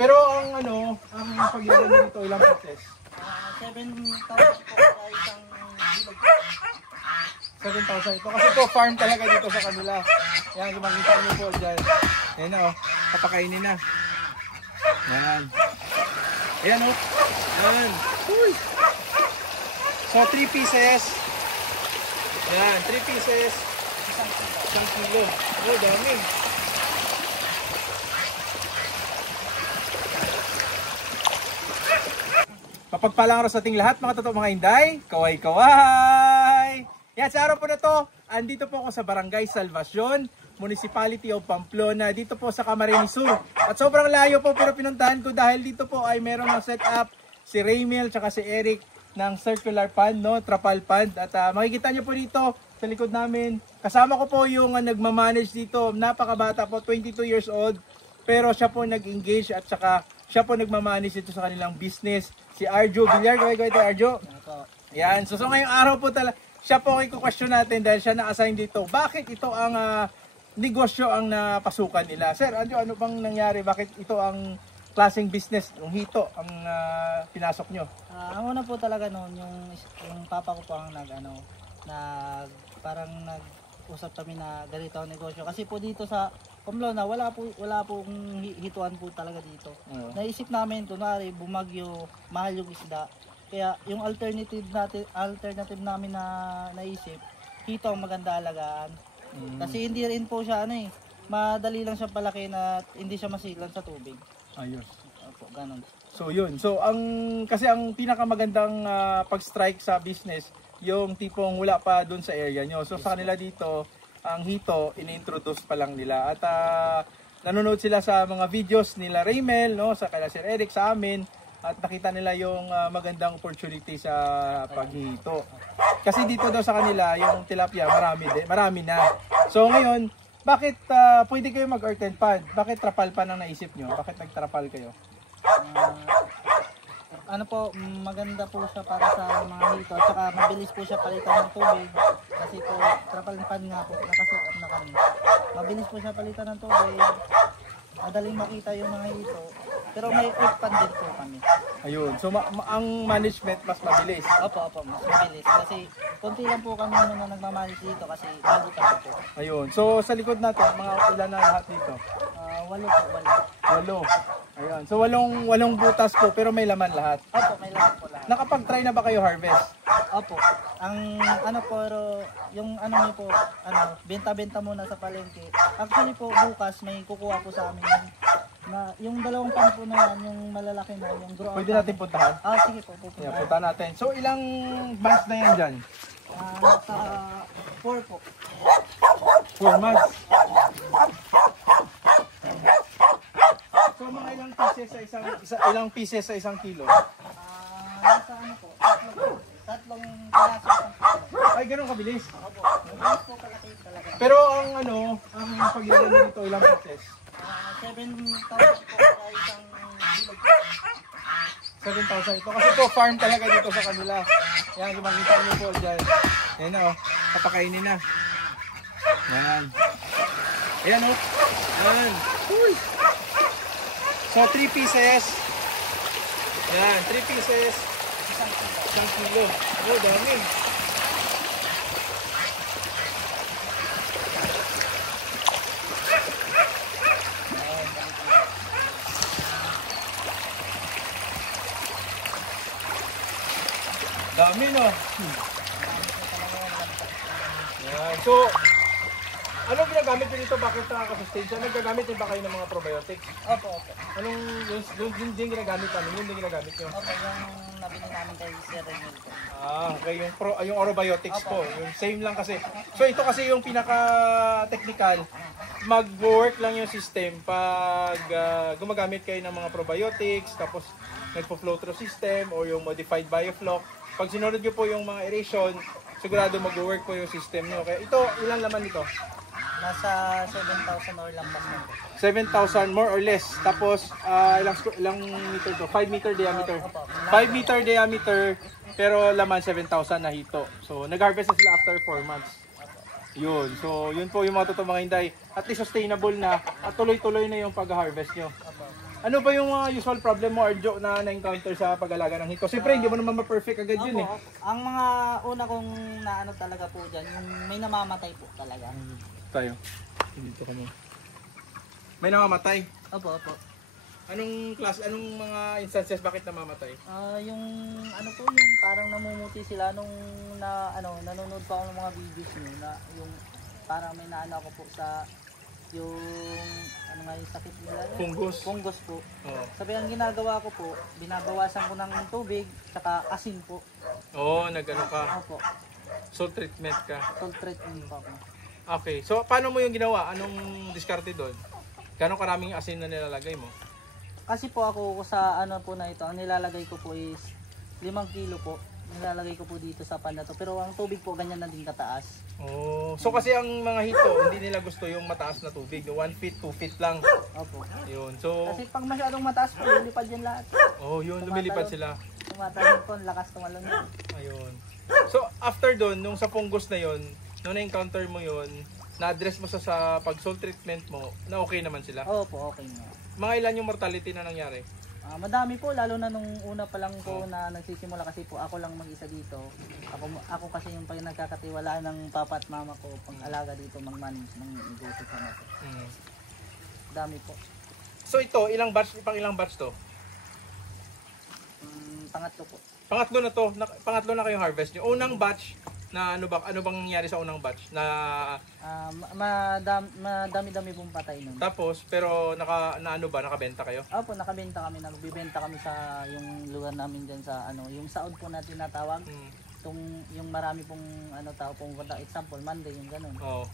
Pero ang ang paglagay dito ilang pieces? 7,000 po sa isang bilog. 7,000 ito. Kasi po farm talaga dito sa kanila. Yan, makita niyo po dyan. Ayan na papakainin na. Yan. Ayan Yan. Uy. So 3 pieces. Yan, 3 pieces. Isang kilo. Oh, dami. Mapagpalang araw sa ating lahat mga totoo mga Inday. Kaway-kaway! Yan, sa araw po na to, andito po ako sa Barangay Salvacion, Municipality of Pamplona, dito po sa Camarines Sur. At sobrang layo po pero pinuntahan ko dahil dito po ay meron ng setup si Raymel tsaka si Eric ng circular pond, trapal pond. At makikita nyo po dito sa likod namin, kasama ko po yung nagmamanage dito. Napakabata po, 22 years old. Pero siya po nag-engage at saka siya po nagmamanage dito sa kanilang business. Si Arjo Villar, gawin ito Arjo. Yan, so ngayong araw po talaga, siya po ay question natin dahil siya na-assign dito. Bakit ito ang negosyo ang napasukan nila? Sir, ano bang nangyari? Bakit ito ang klaseng business, yung hito, ang pinasok nyo? Ang una po talaga noon, yung papa ko po ang parang nag-usap kami na ganito ang negosyo. Kasi po dito sa Pamplona, wala pong hituan po talaga dito. Naisip namin, kunwari, bumagyo, mahal yung isda. Kaya yung alternative namin na naisip, hito ang maganda alagaan. Kasi hindi rin po siya madali lang siya palaki na hindi siya masilan sa tubig. Ayos. Opo, ganun. So yun. So kasi ang pinakamagandang pag-strike sa business, yung tipong wala pa doon sa area nyo. So sa kanila dito, ang hito, ini-introduce pa lang nila. At nanonood sila sa mga videos nila Raymel, sa kala Sir Eric, sa amin. At nakita nila yung magandang opportunity sa paghihito. Kasi dito daw sa kanila, yung tilapia, marami na. So ngayon, bakit pwede kayo mag-earth and pond? Bakit trapal pan ang naisip nyo? Bakit nagtrapal kayo? Maganda po siya para sa mga hito. At saka mabilis po siya palitan ng tubig. Kasi po, trapal pan nga po, nakaset na kami. Mabilis po siya palitan ng tubig. Madaling makita yung mga hito. Pero may earth pan din po kami. Ayun. So ang management mas mabilis. Opo, mas mabilis. Kasi konti lang po kami na nagmamanage dito kasi bago kami po. Ayun. So sa likod natin, mga ilan na lahat dito? 8 po. 8. Ayun. So walong butas po pero may laman lahat. Opo, may laman po lahat. Nakapag-try na ba kayo harvest? Opo. Ang pero yung po, benta-benta muna sa palengke. Actually po bukas may kukuha po sa amin yung dalawang pan po na yan, yung malalaki na, yung grow out. Pwede natin puntahan? Sige po, pupuntahan. Yeah, puntahan natin. So ilang months na yan dyan? Nasa 4 po. 4 months. So mga ilang pieces sa isang kilo? Nasa po, tatlong piraso isang kilo. Ay, ganun kabilis. Opo, mabilis po kalaki talaga. Pero ang ang paglagay nito ilang pieces? 7,000 po sa isang bilog. 7,000 ito. Kasi po farm talaga dito sa kanila. Yan, makita niyo po dyan. Ayan na papakainin na. Yan. Ayan Yan. Uy. So 3 pieces. Yan, 3 pieces. Isang kilo. Oh, dami. Dami Yan. So, anong ginagamit nyo dito? Bakit nakaka-sustain siya? Nagagamit din ba kayo ng mga probiotics? Opo. Anong yung din ginagamit namin? Yung din ginagamit nyo? Opo, yung nabili namin kay Sir Renil po. Okay. Yung orobiotics po. Yung same lang kasi. So, ito kasi yung pinaka-technical. Mag-work lang yung system pag gumagamit kayo ng mga probiotics, tapos nagpo-flow through system o yung modified biofloc. Pag sinunod nyo po yung mga aeration, sigurado mag-work po yung system nyo. Kaya ito, ilang laman ito? Nasa 7,000 or lampas na po. 7,000 more or less. Tapos, ilang meter to? 5 meter diameter. 5 meter diameter, pero laman 7,000 na hito. So, nag-harvest na sila after 4 months. Yun. So, yun po yung mga totoong mga Inday. At least sustainable na at tuloy-tuloy na yung pag-harvest nyo. Ano ba yung usual problem mo, Arjo, na na-encounter sa pag-alaga ng hito? Siyempre, hindi mo naman ma-perfect agad yun eh. Ang mga una kong naano talaga po dyan, yung may namamatay po talaga. Tayo. Dito ka mo. May namamatay? Opo. Anong mga instances bakit namamatay? Yung ano po, yung parang namumuti sila nung nanonood pa ako ng mga videos niyo na yung parang may naano ako po sa yung ano nga yung sakit nila? Fungus po. Oh. Sabi ang ginagawa ko po, binabawasan ko ng tubig saka asin po. Oo, nag-ano ka? Opo. Salt treatment ka? Salt treatment pa po. Okay, so paano mo yung ginawa? Anong diskarte doon? Gano'ng karaming asin na nilalagay mo? Kasi po ako sa ano po na ito, ang nilalagay ko po is 5 kilo po. Nilalagay ko po dito sa pan na to. Pero ang tubig po ganyan na din kataas. Oh, so kasi ang mga hito, hindi nila gusto yung mataas na tubig. 1 feet, 2 feet lang. Opo. Yun. So kasi pag masyadong mataas po, lumilipad yan lahat. Oh, yun, lumilipad sila. Tumatalon po, lakas tumalon yun. Ayun. So after doon, nung sa fungus na yun, nung na-encounter mo yun, na-address mo sa pag-salt treatment mo, na okay naman sila? Opo, okay na. Mga ilan yung mortality na nangyari? Madami po, lalo na nung una pa lang po na nagsisimula kasi po ako lang mag-isa dito. Ako kasi yung nagkakatiwala ng papa at mama ko pang alaga dito, mang-manage ng negosyo sa nato. Dami po. So ito, pang ilang batch to? Pangatlo po. Pangatlo na to, pangatlo na kayong harvest nyo. Unang batch na ano bang nangyari sa unang batch na madami-dami pong patay nun. Tapos pero nakabenta kayo? Opo, nakabenta kami, nagbibenta kami sa yung lugar namin diyan sa yung saod po na tinatawag. Yung marami pong tao pong example Monday yung ganun. Oo.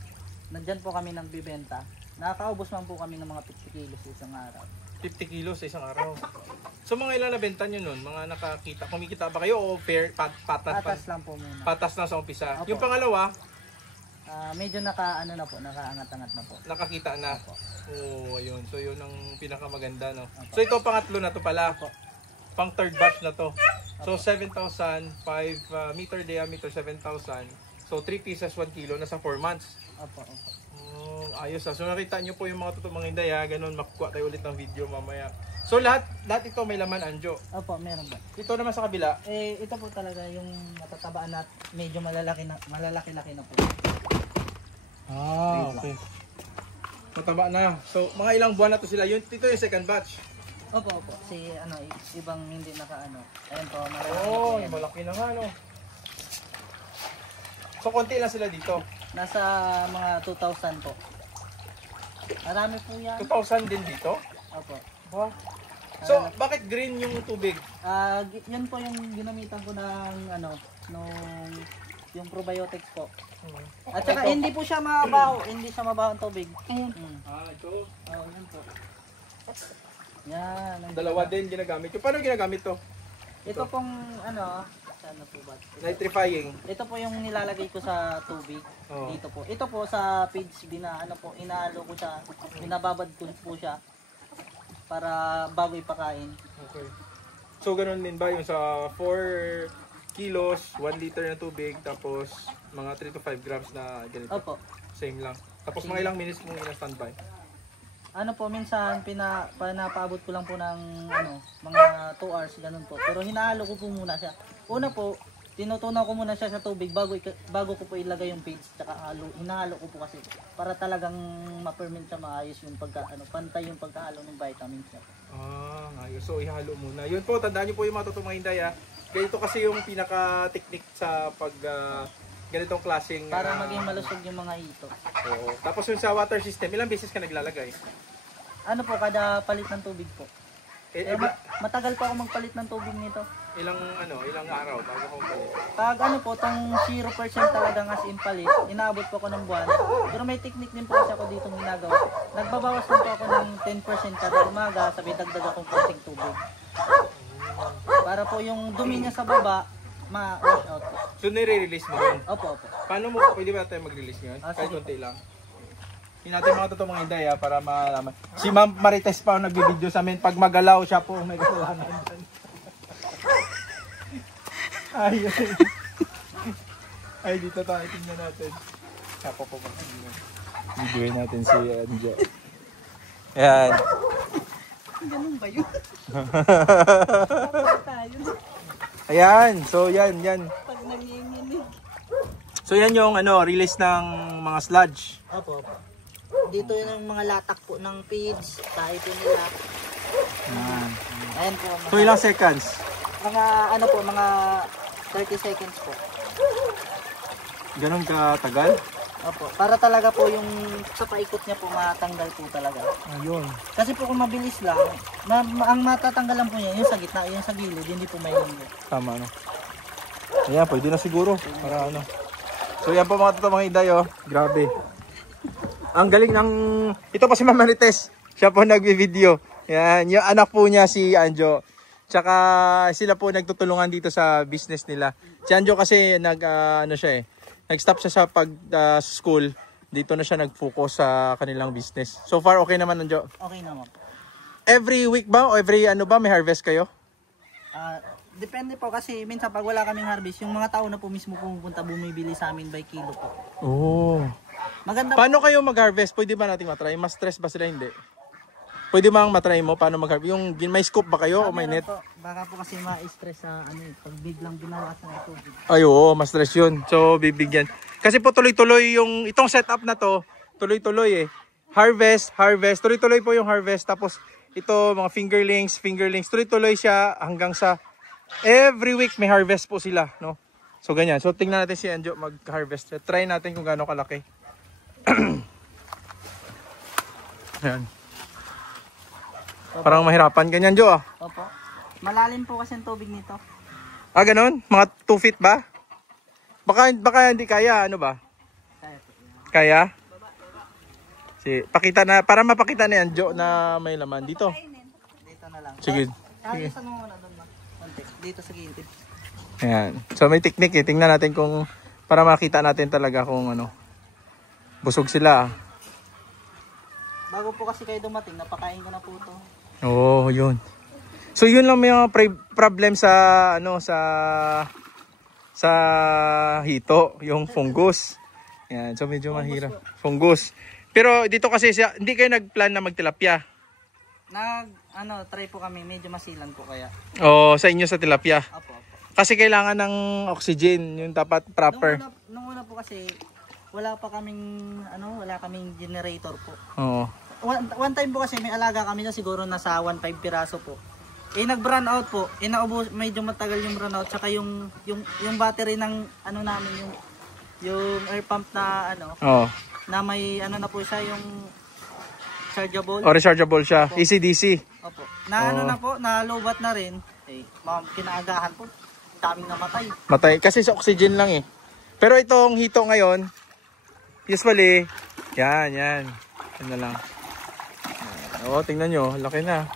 Nandiyan po kami nagbibenta. Nakakaubos man po kami ng mga 50 kilos isang araw. 50 kilos sa isang araw. So mga ilan na benta nyo nun? Mga kumikita ba kayo o patas lang po muna. Patas lang sa umpisa. Opo. Yung pangalawa? Medyo nakaangat-angat na po. Nakakita na? Opo. Oo, ayun. So yun ang pinakamaganda, no? Opo. So ito pangatlo na to pala. Opo. Pang third batch na to. So 7,000, 5 meter diameter, 7,000. So 3 pieces, 1 kilo, nasa 4 months. Opo. Ayos So nakita nyo po yung mga totoong mga inday ha. Ganun, makukuha tayo ulit ng video mamaya. So lahat ito may laman, Anjo? Opo, meron ba? Ito naman sa kabila? Ito po talaga yung matatabaan at medyo malalaki-laki na po. Okay. Mataba na. So mga ilang buwan na to sila. Ito yung second batch. Opo. Ibang hindi naka-ano. Ayun po, malaki na nga, no? So konti lang sila dito? Nasa mga 2,000 po. Marami po yan. 2,000 din dito? Opo. Wow. So, bakit green yung tubig? Yan po yung ginamitan ko ng yung probiotics po. At saka hindi po siya mabaho, hindi siya mabaho ang tubig. Ito. Yan po. Yan. Dalawa din ginagamit. Paano ginagamit to? Ito pong ano po ba? Nitrifying. Ito po yung nilalagay ko sa tubig. Dito po. Ito po sa feeds inaalo ko siya, binababad ko po siya para bago ipakain. Okay. So ganoon din ba yung sa 4 kilos, 1 liter na tubig, tapos mga 3 to 5 grams na ganito? Opo. Same lang. Tapos mga ilang minutes mong ina-standby? Minsan pinapaabot ko lang po ng mga 2 hours ganun po. Pero hinahalo ko po muna siya. Una po, tinutunaw ko muna siya sa tubig bago ko po ilagay yung feeds, tsaka hinahalo ko po kasi para talagang ma-ferment siya maayos yung pantay yung pagkahalo ng vitamins niya. Ayos. So ihalo muna. Yun po, tandaan niyo po yung mga totoong hinday ha. Ganito kasi yung pinaka-technique sa ganitong klaseng para maging malusog yung mga hito. Oo. Tapos yung sa water system, ilang beses ka naglalagay? Kada palit ng tubig po. Matagal pa ako magpalit ng tubig nito. Ilang araw bago ako palit? Pag tong 0% talagang as in palit, inaabot po ako ng buwan. Pero may technique din po kasi ako dito ginagawa. Nagbabawas din po ako ng 10% kada umaga, sabi dagdag akong konting tubig. Para po yung dumi niya sa baba, ma-wash out po. So nire-release mo yun? Opo. Paano pwede ba tayo mag-release ngayon? Kahit konti lang. Hindi natin mga totoong mga inday para malaman. Si Ma'am Marites pa ang nagbibideo sa amin. Pag magalaw siya po may kasalanan dyan. Ay, dito tayo. Tingnan natin. Kapo po ba? Videoin natin si Anjo. Ayan. Ganun ba yun? Ayan, so yan. Pag nanginginig. So yan yung release ng mga sludge. Opo. Dito yun ang mga latak po ng feeds. Tayo po nila. Ayan po. So ilang seconds? Mga mga 30 seconds po. Ganun katagal? Opo. Para talaga po yung sa paikot niya po matanggal po talaga. Ayun. Kasi po kung mabilis lang, ang matatanggalan po niya yung sa gitna, yung sa gilid, hindi po may hindi. Tama Ayan, pwede na siguro. Para So yan po mga totoong mga Inday, oh. Grabe. Ang galing ng... Ito pa si Ma'am Marites. Siya po nagbi-video. Yan, yung anak po niya si Anjo. Tsaka sila po nagtutulungan dito sa business nila. Si Anjo kasi nag-stop siya sa school. Dito na siya nag-focus sa kanilang business. So far okay naman, Anjo? Okay naman. Every week ba o every may harvest kayo? Depende po kasi minsan pag wala kaming harvest, yung mga tao na po mismo pumunta bumibili sa amin by kilo po. Oh. Maganda. Paano kayo mag-harvest? Pwede ba nating matry? Mas stress ba sila hindi? Pwede bang matry mo paano mag-harvest? Yung may scoop ba kayo o may net? Po, baka po kasi ma-stress sa pag biglang binalas ng tubig. Ay oo, mas stress yun. So bibigyan. Kasi po tuloy-tuloy itong setup na to, tuloy-tuloy Harvest, tuloy-tuloy po yung harvest. Tapos ito mga fingerlings, tuloy-tuloy siya hanggang sa every week may harvest po sila, no? So ganyan. So tingnan natin si Anjo mag-harvest. Try natin kung gaano kalaki. Ayan. Parang mahirapan ganyan, Jo. Opo. Malalim po kasi ang tubig nito. Ah, ganun? Mga 2 feet ba? Baka hindi kaya, ano ba? Kaya? Pakita na, para mapakita na yan, Jo, na may laman. Dito. Dito na lang. Sige. Ayos mo muna doon, dito sa gilid. Ayan. So may technique Tingnan natin kung, para makita natin talaga kung busog sila. Bago po kasi kayo dumating, napakain ko na po ito. Oo, yun. So yun lang may mga problem sa sa hito, yung fungus. Yan, so medyo mahirap. Fungus. Pero dito kasi hindi kayo nagplan na magtilapia. Try po kami, medyo masilan po kaya. Oh, sa inyo sa tilapia. Opo. Kasi kailangan ng oxygen, yung dapat proper. Nung una po kasi wala kaming generator po. Oo. One time po kasi may alaga kami na siguro nasa 1.5 piraso po. Nag-brown out po. Naubos, medyo matagal yung brown out. Saka yung battery ng namin, yung air pump na na may na po siya, yung chargeable. O rechargeable siya. Opo. AC/DC. Opo. Na po, na low bat na rin. Kinaagahan po. Daming namatay. Matay. Kasi sa oxygen lang Pero itong hito ngayon, usually, yan. Yan na lang. Oo, tingnan nyo. Laki na.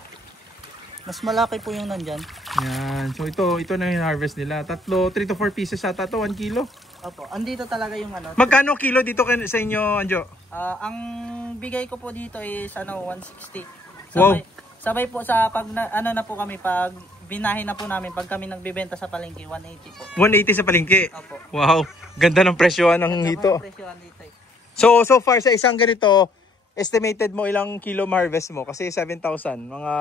Mas malaki po yung nandyan. Yan. So ito na yung harvest nila. 3 to 4 pieces ata to, 1 kilo. Opo. Andito talaga yung Magkano kilo dito sa inyo, Anjo? Ang bigay ko po dito is 160. Wow. Sabay po sa pag na po kami pag binahin na po namin pag kami nagbebenta sa palengke 180 po. 180 sa palengke. Opo. Wow. Ganda ng presyohan ng hito. So far sa isang ganito, estimated mo ilang kilo ma-harvest mo? Kasi 7,000. Mga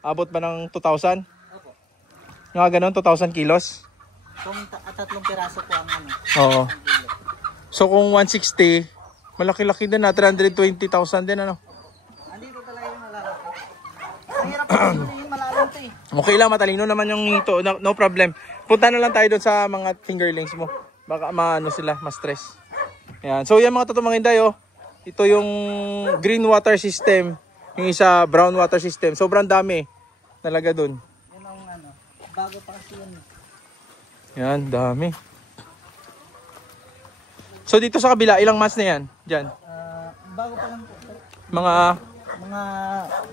abot ba ng 2,000? Opo. Mga ganon, 2,000 kilos? Kung 3 piraso po ang Oo. So kung 160, malaki-laki din na. 320,000 din Andito talaga yung malalaki. Ang hirap po yung malalim ito Okay lang, matalino naman yung hito. No problem. Punta na lang tayo doon sa mga fingerlings mo. Baka sila, ma-stress. Ayan. So yan mga totoong mga Inday, ito yung green water system, yung isa brown water system. Sobrang dami talaga dun. Yan ang bago pa kasi yun. Yan, dami. So dito sa kabila, ilang months na yan? Diyan. Bago pa lang po. Mga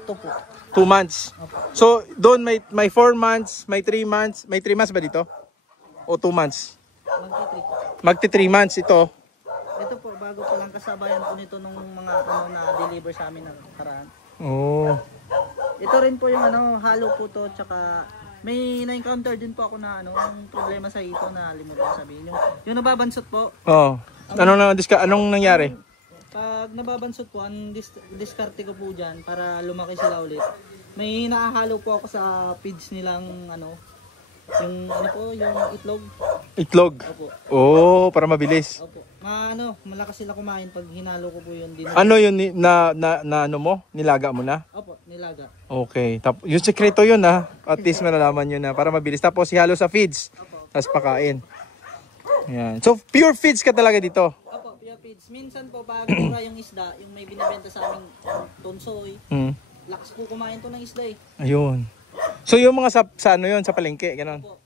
2 po. 2 months. So doon may 4 months, may 3 months. May 3 months ba dito? O 2 months? Magti 3 months ito. Ito po, bago pa lang, kasabayan po nito nung mga na deliver sa amin ng karaan. Oh. Ito rin po yung halo po to, tsaka may na-encounter din po ako na yung problema sa ito na limutan sabihin. Yung nababansot po. Oh. Anong nangyari? Pag nababansot po, ang diskarte ko po dyan para lumaki sila ulit. May nakahalo po ako sa feeds nilang yung itlog. Itlog? Opo. Oh, para mabilis. Opo. Malakas sila kumain pag hinalo ko po yun din. Ano yun na ano mo? Nilaga mo na? Opo, nilaga. Okay. Yung sekreto yun At least malalaman yun na para mabilis. Tapos ihalo sa feeds. Opo. Tapos pakain. Yan. So pure feeds ka talaga dito? Opo, pure feeds. Minsan po pag mura yung isda, yung may binibenta sa aming tonsoy, lakas po kumain to ng isda eh. Ayun. So yung mga sa ano yun, sa palengke, gano'n? Opo.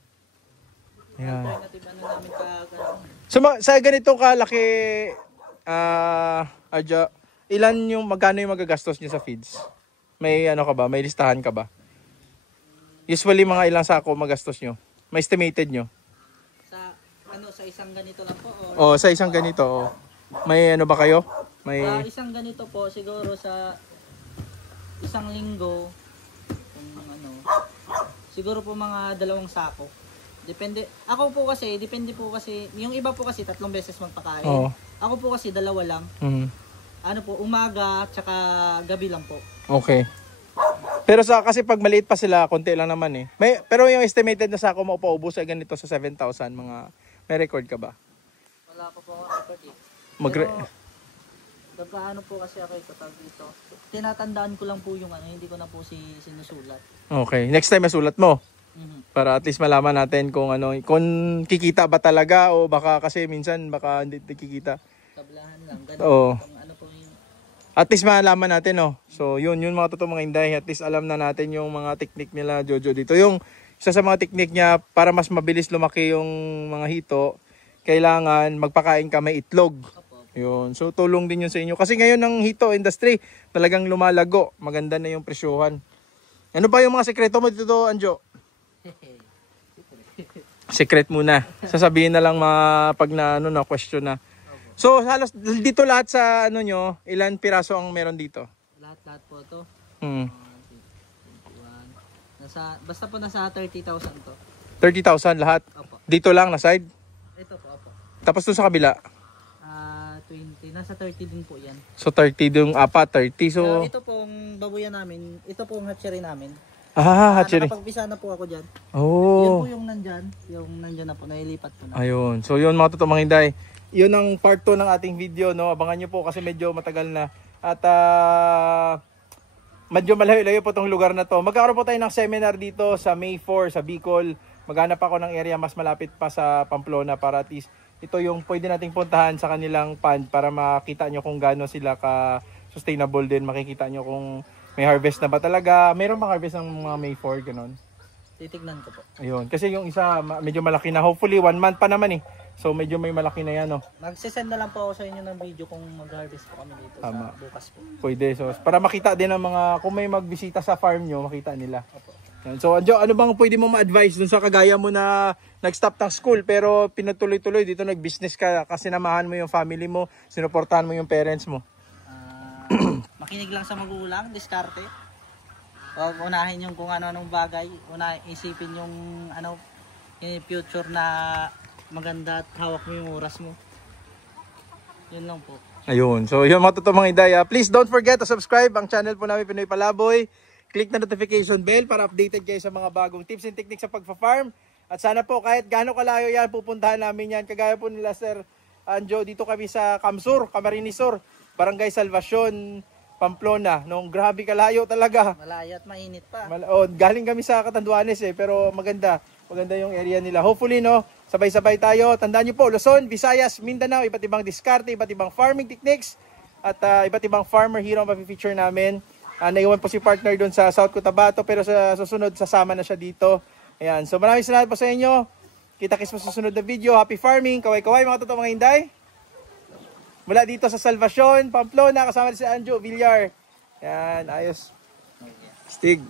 Yan. Alternative namin So sa ganitong kalaki, Arja, magkano yung magagastos niyo sa feeds? May ano ka ba? May listahan ka ba? Usually mga ilang sako magastos niyo? May estimated niyo? Sa isang ganito lang po? Sa isang ganito. Oh. May ano ba kayo? May... Sa isang ganito po, siguro sa isang linggo, siguro po mga 2 sako. Depende po kasi, yung iba po kasi 3 beses magpakain. Oh. Ako po kasi 2 lang. Umaga, tsaka gabi lang po. Okay. Pero kasi pag maliit pa sila, konti lang naman eh. Pero yung estimated na sako mo paubos ay ganito sa 7,000 mga... May record ka ba? Wala pa po ako record eh. Pero, po kasi ako dito. Tinatandaan ko lang po yung hindi ko na po sinusulat. Okay. Next time masulat mo. Para at least malaman natin kung kikita ba talaga o baka kasi minsan baka hindi kikita. Tablahan lang. Oo. At least malaman natin So yun mga totoong mga inday. At least alam na natin yung mga technique nila Jojo dito. Yung isa sa mga technique niya para mas mabilis lumaki yung mga hito, kailangan magpakain ka may itlog. Yun. So tulong din yun sa inyo. Kasi ngayon ng hito industry, talagang lumalago. Maganda na yung presyohan. Ano ba yung mga sekreto mo dito, Anjo? Secret muna. Sasabihin na lang pag na question na. So halos dito lahat sa nyo, ilan piraso ang meron dito? Lahat po to. 21. Basta po nasa 30,000 to. 30,000 lahat? Opo. Dito lang na side? Ito po, opo. Tapos doon sa kabila? 20. Nasa 30 din po yan. So 30 yung 30. So ito pong babuyan namin. Ito pong hatchery namin. Hatchery. Nakapagpisa na po ako dyan. Oh. Yun po yung nandyan. Yung nandyan na po. Nailipat po na. Ayun. So yun mga totoong mga hinday. Yun ang part 2 ng ating video. Abangan nyo po kasi medyo matagal na. At medyo malayo-layo po itong lugar na to. Magkakaroon po tayo ng seminar dito sa May 4 sa Bicol. Maghanap ako ng area mas malapit pa sa Pamplona para at least ito yung pwede nating puntahan sa kanilang pond para makita nyo kung gaano sila ka sustainable din. Makikita nyo kung may harvest na ba talaga. Mayroon bang harvest ng mga May 4 ganon? Titignan ko po. Ayun. Kasi yung isa medyo malaki na. Hopefully 1 month pa naman eh. So medyo may malaki na yan Magsisend na lang po ako sa inyo ng video kung mag-harvest po kami dito. Sa bukas po. Pwede. So para makita din ng mga, kung may magbisita sa farm nyo, makita nila. Opo. So Anjo, ano bang pwede mo ma-advise dun sa kagaya mo na nag-stop ng school pero pinatuloy-tuloy dito nag-business ka kasi sinamahan mo yung family mo, sinuportahan mo yung parents mo? Makinig lang sa magulang, diskarte. Huwag unahin yung kung ano-anong bagay. Isipin yung yung future na maganda at hawak mo yung oras mo. Yun lang po. Ayun. So yun mga totoong mga idaya. Please don't forget to subscribe ang channel po namin Pinoy Palaboy. Click na notification bell para updated kayo sa mga bagong tips and techniques sa pagpa-farm. At sana po kahit gaano kalayo yan, pupuntahan namin yan. Kagaya po nila Sir Anjo, dito kami sa Camsur, Camarines Sur, Barangay Salvacion, Pamplona. Grabe kalayo talaga. Malayo at mainit pa. Galing kami sa Catanduanes pero maganda. Maganda yung area nila. Hopefully sabay-sabay tayo. Tandaan nyo po, Luzon, Visayas, Mindanao, iba't ibang diskarte, iba't ibang farming techniques, at iba't ibang farmer hero ang mapifeature namin. Naiwan po si partner doon sa South Cotabato pero sa susunod sasama na siya dito. Ayan. So maraming salamat po sa inyo. Kita-kits po sa susunod na video. Happy farming. Kaway-kaway mga totoong mga hinday. Mula dito sa Salvacion, Pamplona, kasama si Anjo Villar. Ayan. Ayos. Stig.